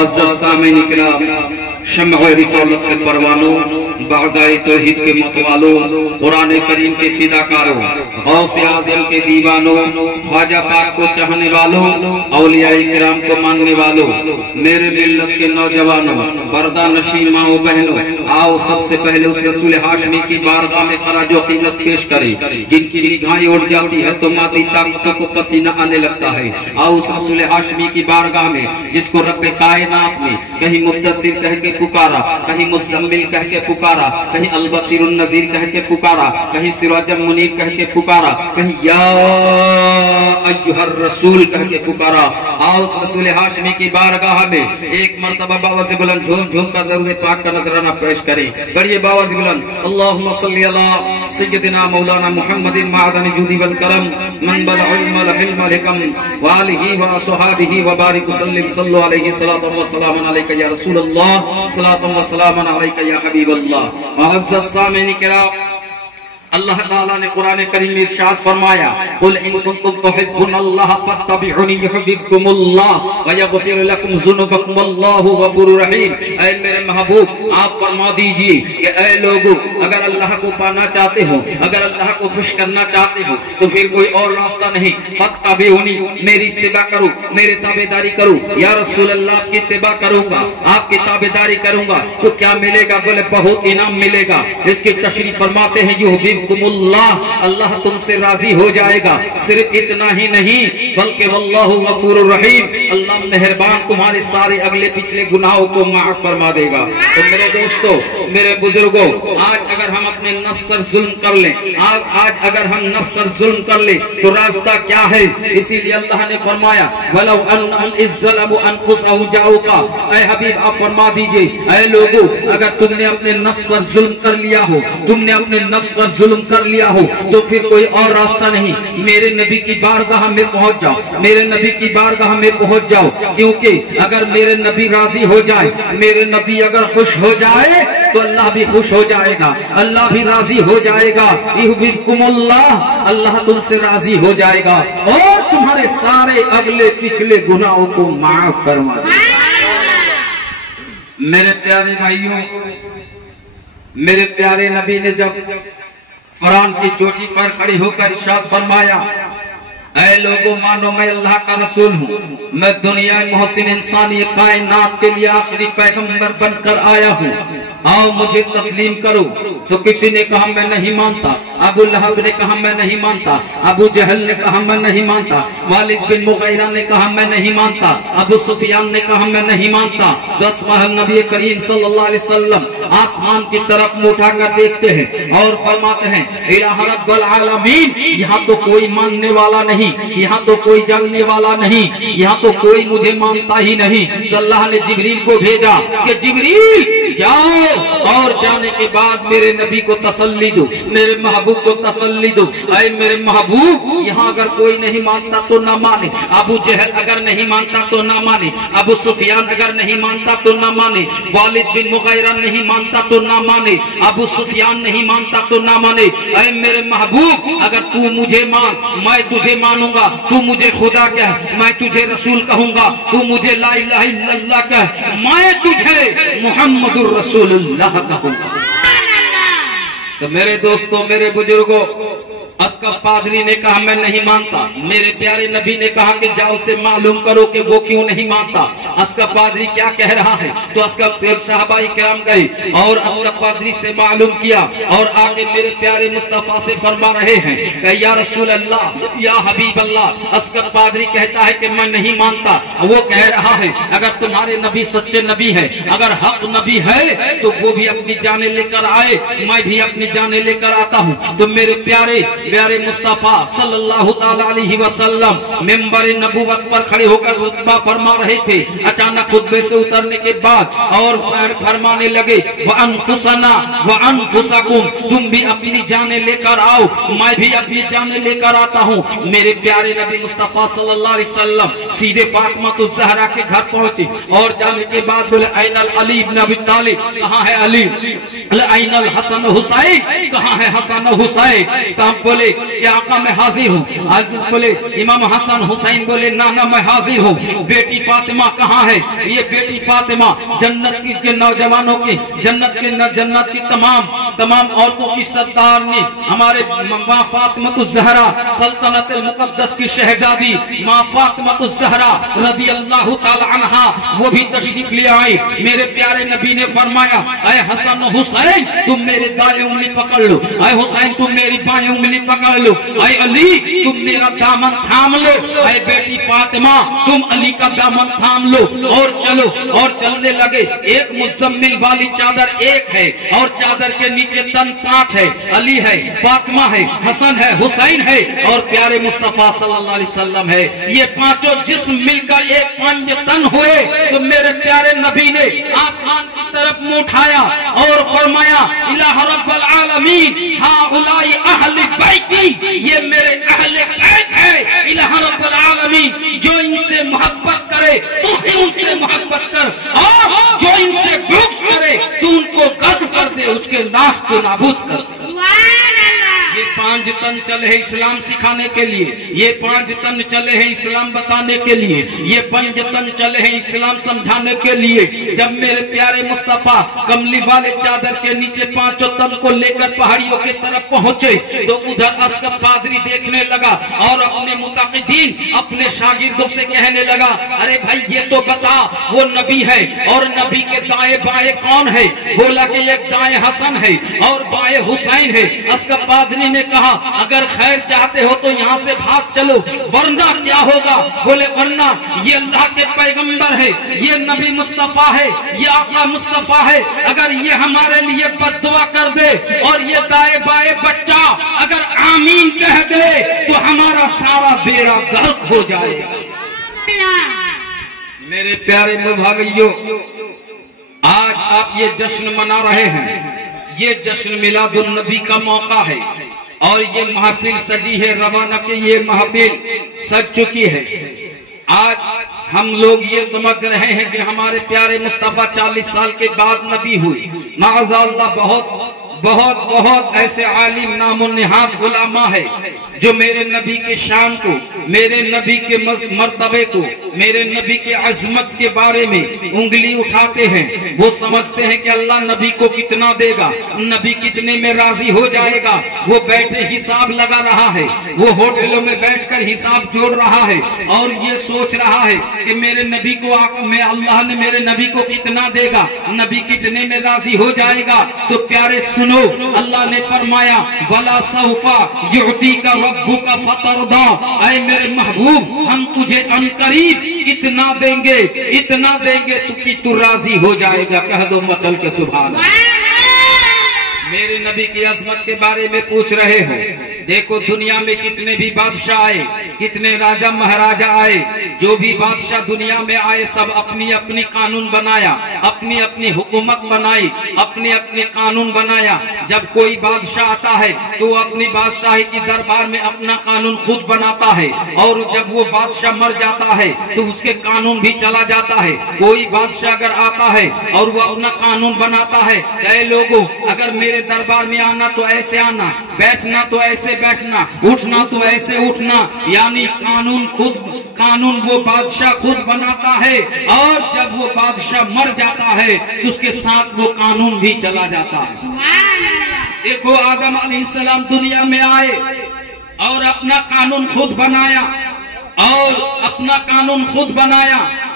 मुअज़्ज़ज़ सामीन इकराम, शम्अ रिसालत के परवानों, बाग़दाए तौहीद के मतवालों, कुरान करीम के फिदाकारों, गौसे आज़म के दीवानों, ख्वाजा पाक को चाहने वालों, औलिया इकराम को मानने वालों, मेरे मिल्लत के नौजवानों, पर्दा नशीन माओ बहनों, आओ सबसे पहले उस रसूल हाशमी की बारगाह में खराज अक़ीदत पेश करें, जिनकी निगाहें उड़ जाती है तो मादी ताकतों को पसीना आने लगता है। आओ उस रसूल हाशमी की बारगाह में, जिसको रब्बे कायनात में कहीं मुद्दस्सिर कह के पुकारा, कहीं मुज़म्मिल कह के पुकारा, कहीं अल-बसीरुन नज़ीर कह के पुकारा, कहीं सिराजम मुनीर कह के पुकारा, कहीं या अय्युहर रसूल कह के पुकारा। आओ उस रसूल हाशमी की बारगाह में एक मर्तबा बावाज़ बुलंद झूम झूम कर दरूद पाक का नजराना पेश करें। करिए बावाज़ बुलंद, अल्लाहुम्मा सल्ली अला सय्यदिना मौलाना मुहम्मदिन मादन जुदी वल करम मन बल इल्म वल हिल्म वल हिकम व आलिहि व असहाबिहि व बारिक वसल्लिम सल्लल्लाहु अलैहि सल्लल्लाहु व सल्लम अलैका या रसूलल्लाह सल्लल्लाहु व सल्लम अलैका या हबीबल्लाह। मुअज़्ज़ज़ सामीन किराम, अल्लाह ताला ने कुरान करीम में इरशाद फरमाया, कुल इन कुंतुम तुहिब्बुनल्लाह फत्तबिउनी युहिब्बुकुमुल्लाह व यगफिर लकुम ज़ुनूबकुम वल्लाहु गफूरुर रहीम। ऐ मेरे महबूब, आप फरमा दीजिए कि ऐ लोगों, अगर अल्लाह को पाना चाहते हो, अगर अल्लाह को खुश करना चाहते हो तो फिर कोई और रास्ता नहीं। फत्तबिउनी, मेरी इत्तिबा करो, मेरी ताबेदारी करो। या रसूल अल्लाह, आपकी इत्तिबा करूंगा, आपकी ताबेदारी करूंगा तो क्या मिलेगा? बोले बहुत इनाम मिलेगा। इसकी तशरीह फरमाते हैं, अल्लाह तुमसे राजी हो जाएगा। सिर्फ इतना ही नहीं बल्कि वल्लाहु गफूरुर रहीम, अल्लाह मेहरबान, तुम्हारे सारे अगले पिछले गुनाहों को माफ फरमा देगा। तो मेरे दोस्तों, मेरे बुजुर्गों, आज अगर हम अपने नफ्स पर जुल्म कर लें, आज अगर हम नफ्स पर जुल्म कर ले तो रास्ता क्या है? इसीलिए अल्लाह ने फरमाया, वलौ अन्नहुम इज़्ज़लमू अनफुसहुम जाऊका। ऐ हबीब, आप फरमा दीजिए, ऐ लोगों, अगर तुमने अपने नफ्स पर जुल्म कर लिया हो, तुमने अपने नफ्स पर जुल्म कर लिया हो तो फिर कोई और रास्ता नहीं। मेरे नबी की बारगाह में पहुंच जाओ, मेरे नबी की बारगाह में पहुंच जाओ, क्योंकि अगर मेरे नबी राजी हो जाए, मेरे नबी अगर खुश हो जाए तो अल्लाह भी खुश हो जाएगा, अल्लाह भी राजी हो जाएगा। युहिब्बुकुमुल्लाह, अल्लाह तुमसे राजी हो जाएगा और तुम्हारे सारे अगले पिछले गुनाहों को माफ फरमा देगा। मेरे प्यारे भाइयों, मेरे प्यारे नबी ने जब फरान की चोटी पर खड़ी होकर इरशाद फरमाया, ऐ लोगों, मानो मैं अल्लाह का रसूल हूँ, मैं दुनिया मोहसिन इंसानी कायनात के लिए आखिरी पैगंबर बनकर आया हूँ, आओ मुझे तस्लीम करो। तो किसी ने कहा मैं नहीं मानता, अबू लहब ने कहा मैं नहीं मानता, अबू जहल ने कहा मैं नहीं मानता, वालिद बिन मुगीरा ने कहा मैं नहीं मानता, अबू सुफियान ने कहा मैं नहीं मानता। 10 महल नबी करीम सल्लल्लाहु अलैहि वसल्लम आसमान की तरफ मुंह उठाकर देखते हैं और फरमाते हैं, इलाह रब्बुल आलमीन, यहाँ तो कोई मानने वाला नहीं, यहाँ तो कोई जानने वाला नहीं, यहाँ तो कोई मुझे मानता ही नहीं। तो अल्लाह ने जिब्रील को भेजा कि जिब्रील जाओ और जाने के बाद मेरे नबी को तसल्ली दो, मेरे महबूब को तसल्ली दो। ऐ मेरे महबूब, यहाँ अगर कोई नहीं मानता तो ना माने, अबू जहल अगर नहीं मानता तो ना माने, अबू सुफियान अगर नहीं मानता तो ना माने, वालिद बिन मुगीरा नहीं मानता तो ना माने, अबू सुफियान नहीं मानता तो ना माने। ऐ मेरे महबूब, अगर तू मुझे मान, मैं तुझे मानूंगा, तू मुझे खुदा कह, मैं तुझे रसूल कहूंगा, तू मुझे ला इलाहा इल्लल्लाह कह, मैं तुझे मुहम्मदुर रसूलुल्लाह कहूंगा। तो मेरे दोस्तों, मेरे बुजुर्गों, अस्कफ पादरी ने कहा मैं नहीं मानता, मेरे प्यारे नबी ने कहा कि जाओ से मालूम करो कि वो क्यों नहीं मानता। अस्कफ पादरी क्या कह रहा है? तो अस्कफ सहाबाई किराम गए और अस्कफ पादरी से मालूम किया और आगे मेरे प्यारे मुस्तफा से फरमा रहे हैं, या रसूल अल्लाह, या हबीब अल्लाह। अस्कफ पादरी कहता है कि मैं नहीं मानता। वो कह रहा है अगर तुम्हारे नबी सच्चे नबी है, अगर हक नबी है तो वो भी अपनी जाने लेकर आए, मैं भी अपनी जाने लेकर आता हूँ। तो मेरे प्यारे मुस्तफा सल्लल्लाहु ताला अलैहि वसल्लम मिंबर नबूवत पर खड़े होकर खुतबा फरमा रहे थे। अचानक खुतबे से उतरने के बाद और फरमाने लगे, व अनफुसना व अनफुसकुम, तुम भी अपनी जाने लेकर आओ, मैं भी अपनी जाने लेकर आता हूँ। मेरे प्यारे नबी मुस्तफा सल्लल्लाहु अलैहि वसल्लम सीधे फातिमा तो ज़हरा के घर पहुंचे और जाने के बाद बोले, ऐनल अली इब्न अबी तालिब, कहाँ है अली? ऐनल हसन हुसैन, कहाँ है हसन हुसैन? तो हम बोले बोले कि आका मैं हाजिर हूँ। हजरत बोले इमाम हसन हुसैन बोले ना ना मैं हाजिर हूँ। बेटी फातिमा कहाँ है? ये बेटी फातिमा जन्नत के नौजवानों की जन्नत की तमाम औरतों की सरदार ने हमारे माँ फातिमा ज़हरा सल्तनत मुकद्दस की शहजादी माँ फातिमा ज़हरा रज़ी अल्लाह ताला अन्हा वो भी तशरीफ ले आई। मेरे प्यारे नबी ने फरमाया ऐ हसन हुसैन तुम मेरे दाएं उंगली पकड़ लो, ऐ हुसैन तुम मेरी बाएं उंगली पकड़ लो, ऐ अली तुम मेरा दामन थाम लो, ऐ बेटी फातिमा तुम अली का दामन थाम लो और चलो। और चलने लगे। एक मुज़म्मिल वाली चादर एक है और चादर के नीचे तन 5 है। अली है, फातिमा है, हसन है, हुसैन है और प्यारे मुस्तफा सल्लल्लाहु अलैहि वसल्लम है। ये पांचों जिस्म मिलकर एक 5 तन हुए। तो मेरे प्यारे नबी ने आसमान की तरफ मुंह उठाया और फरमाया इलाह रब्बल आलमीन हाउलाई अहले बैती, ये मेरे अहले बैत है। इलाह रब्बल आलमीन जो इनसे मोहब्बत करे तो ही उनसे मोहब्बत कर और जो इनसे बुग़्ज़ करे तो उनको गज़ब कर दे, उसके नाश को नाबूद कर। ये 5 तन चले हैं इस्लाम सिखाने के लिए, ये 5 तन चले हैं इस्लाम बताने के लिए, ये 5 तन चले हैं इस्लाम समझाने के लिए। जब मेरे प्यारे मुस्तफा कमली वाले चादर के नीचे 5 तन को लेकर पहाड़ियों की तरफ पहुंचे तो उधर असकफ पादरी देखने लगा और अपने मुताकिदीन अपने शागिर्दों से कहने लगा अरे भाई ये तो बता वो नबी है और नबी के दाएं बाएं कौन है? बोला कि एक दाएं हसन है और बाएं हुसैन है। असकफ पादरी ने कहा अगर खैर चाहते हो तो यहाँ से भाग चलो, वरना क्या होगा? बोले वरना ये अल्लाह के पैगंबर है, ये नबी मुस्तफा है, ये आका मुस्तफा है। अगर ये हमारे लिए बद्दुआ कर दे और ये दाएं बाएं बच्चा अगर आमीन कह दे तो हमारा सारा बेड़ा गर्क हो जाएगा। मेरे प्यारे भाइयों, आज आप ये जश्न मना रहे हैं, ये जश्न मिलादुन नबी का मौका है और ये महफिल सजी है, रवाना की ये महफिल सज चुकी है। आज हम लोग ये समझ रहे हैं कि हमारे प्यारे मुस्तफा 40 साल के बाद नबी हुए। माअज़ल्लाह बहुत ऐसे आलिम नामो निहात उलमा है जो मेरे नबी के शान को, मेरे नबी के मर्तबे को, मेरे नबी के अजमत के बारे में उंगली उठाते हैं। वो समझते हैं कि अल्लाह नबी को कितना देगा, नबी कितने में राजी हो जाएगा। वो बैठे हिसाब लगा रहा है, वो होटलों में बैठकर हिसाब जोड़ रहा है और ये सोच रहा है कि मेरे नबी को अल्लाह ने मेरे नबी को कितना देगा, नबी कितने में राजी हो जाएगा। तो प्यारे सुनो, अल्लाह ने फरमाया वला सौफा युअतीका रब्बुका फतरदा, ऐ मेरे महबूब हम तुझे अनकरीब इतना देंगे कि तू राजी हो जाएगा। कह दो मचल के सुभान अल्लाह। मेरे नबी की अजमत के बारे में पूछ रहे हो। देखो दुनिया में कितने भी बादशाह आए, कितने राजा महाराजा आए, जो भी बादशाह दुनिया में आए सब अपनी अपनी कानून बनाया, अपनी अपनी हुकूमत बनाई, अपनी अपनी कानून बनाया। जब कोई बादशाह आता है तो अपनी बादशाही की दरबार में अपना कानून खुद बनाता है और जब वो बादशाह मर जाता है तो उसके कानून भी चला जाता है। कोई बादशाह अगर आता है और वो अपना कानून बनाता है, ऐ लोगों अगर मेरे दरबार में आना तो ऐसे आना, बैठना तो ऐसे बैठना, उठना तो ऐसे उठना, यानी कानून वो बादशाह खुद बनाता है और जब वो बादशाह मर जाता है तो उसके साथ वो कानून भी चला जाता है। देखो आदम अलैहिस्सलाम दुनिया में आए और अपना कानून खुद बनाया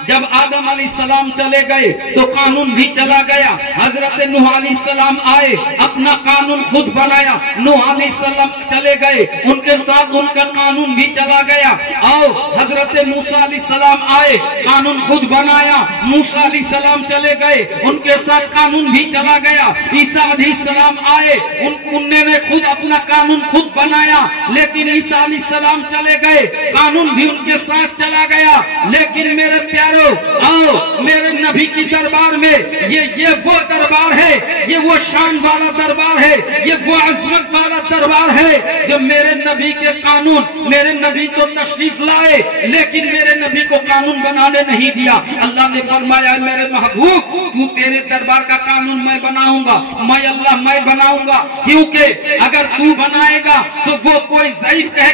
जब आदम अलैहिस्सलाम चले गए तो कानून भी चला गया। हजरत नूह अलैहिस्सलाम आए, अपना कानून खुद बनाया, नूह अलैहिस्सलाम चले गए, उनके साथ उनका कानून भी चला गया। और हजरत मूसा अलैहिस्सलाम आए, कानून खुद बनाया, मूसा अलैहिस्सलाम चले गए, उनके साथ कानून भी चला गया। ईसा अलैहिस्सलाम आए, उन्होंने खुद अपना कानून खुद बनाया, लेकिन ईसा अलैहिस्सलाम चले गए, कानून भी उनके साथ चला गया। लेकिन मेरे प्यारे आओ मेरे नबी की दरबार में ये वो दरबार है, ये वो शान वाला दरबार है, ये वो अजमत वाला दरबार है जो मेरे नबी के कानून, मेरे नबी को तशरीफ लाए लेकिन मेरे नबी को कानून बनाने नहीं दिया। अल्लाह ने फरमाया मेरे महबूब तू तेरे दरबार का कानून मैं बनाऊंगा, मैं अल्लाह मैं बनाऊंगा, क्योंकि अगर तू बनाएगा तो वो कोई ज़ईफ कह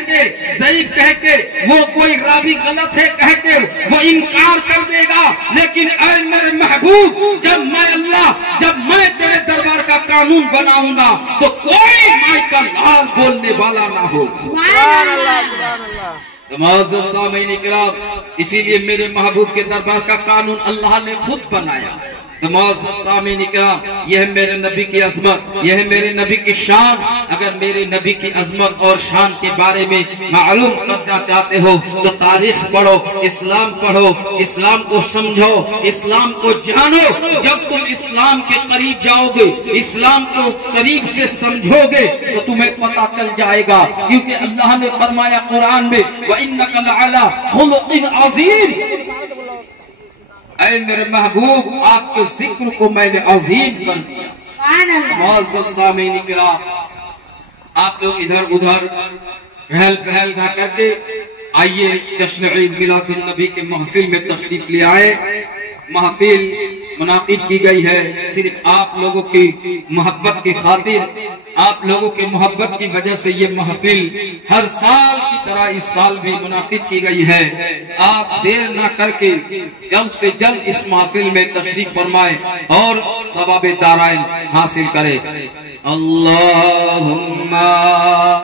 के वो कोई रावी गलत है कह के वो इनकार कर देगा। लेकिन ऐ मेरे महबूब जब मैं अल्लाह, जब मैं तेरे दरबार का कानून बनाऊंगा तो कोई माई का लाल बोलने वाला ना हो। इसीलिए मेरे महबूब के दरबार का कानून अल्लाह ने खुद बनाया। यह मेरे नबी की अजमत, यह मेरे नबी की शान। अगर मेरे नबी की अजमत और शान के बारे में मालूम करना चाहते हो तो तारीख पढ़ो, इस्लाम पढ़ो, इस्लाम को समझो, इस्लाम को जानो। जब तुम इस्लाम के करीब जाओगे, इस्लाम को करीब से समझोगे तो तुम्हें पता चल जाएगा, क्योंकि अल्लाह ने फरमाया कुरान में व इन्नका लअला खुलुकिन अज़ीम। ऐ मेरे महबूब आपके जिक्र को मैंने अजीम कर दिया। आप लोग इधर उधर पहल पहल ना करके आइए जश्न ईद मिलादुन नबी के महफिल में तशरीफ ले आए। महफिल मुनाकिद की गई है सिर्फ आप लोगों की मोहब्बत की खातिर, आप लोगों की मोहब्बत की वजह से ये महफिल हर साल की तरह इस साल भी मुनाकिद की गई है। आप देर ना करके जल्द से जल्द इस महफिल में तशरीफ फरमाए और सवाब दाराइन हासिल करें। अल्लाहुम्मा